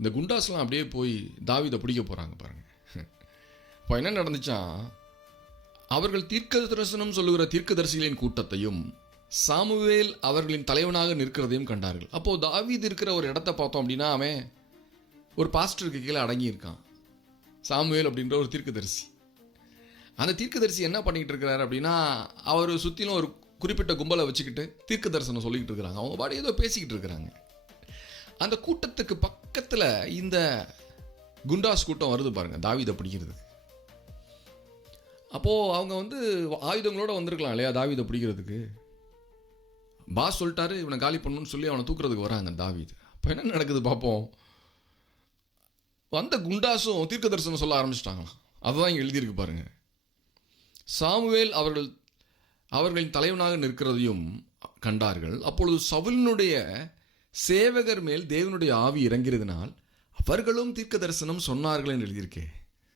இந்த குண்டாஸ்லாம் அப்படியே போய் தாவீதை பிடிக்க போகிறாங்க பாருங்க. இப்போ என்ன நடந்துச்சான், அவர்கள் தீர்க்க தரிசனம் சொல்லுகிற தீர்க்கதரிசிகளின் கூட்டத்தையும் சாமுவேல் அவர்களின் தலைவனாக நிற்கிறதையும் கண்டார்கள். அப்போது தாவீது இருக்கிற ஒரு இடத்த பார்த்தோம் அப்படின்னா, அவன் ஒரு பாஸ்டருக்கு கீழே அடங்கியிருக்கான். சாமுவேல் அப்படின்ற ஒரு தீர்க்கதரிசி. அந்த தீர்க்கதரிசி என்ன பண்ணிக்கிட்டு இருக்கிறாரு அப்படின்னா, அவர் சுற்றிலும் ஒரு குறிப்பிட்ட கும்பலை வச்சுக்கிட்டு தீர்க்க தரிசனம் சொல்லிக்கிட்டு இருக்கிறாங்க. அவங்க பாடி ஏதோ பேசிக்கிட்டு இருக்கிறாங்க. அந்த கூட்டத்துக்கு பக்கத்தில் இந்த குண்டாஸ் கூட்டம் வருது பாருங்க, தாவீதை பிடிக்கிறதுக்கு. அப்போது அவங்க ஆயுதங்களோடு வந்திருக்கலாம் இல்லையா தாவீதை பிடிக்கிறதுக்கு. பாஸ் சொல்லிட்டாரு இவனை காலி பண்ணணும்னு சொல்லி அவனை தூக்குறதுக்கு வராங்க தாவீது. அப்போ என்ன நடக்குது பார்ப்போம். வந்த குண்டாஸும் தீர்க்க தரிசனம் சொல்ல ஆரம்பிச்சிட்டாங்களாம். அதுதான் இங்கே எழுதியிருக்கு பாருங்க. சாமுவேல் அவர்களின் தலைவனாக நிற்கிறதையும் கண்டார்கள். அப்பொழுது சவுலினுடைய சேவகர் மேல் தேவனுடைய ஆவி இறங்கிறதுனால் அவர்களும் தீர்க்க தரிசனம் சொன்னார்கள் என்று எழுதியிருக்கேன்.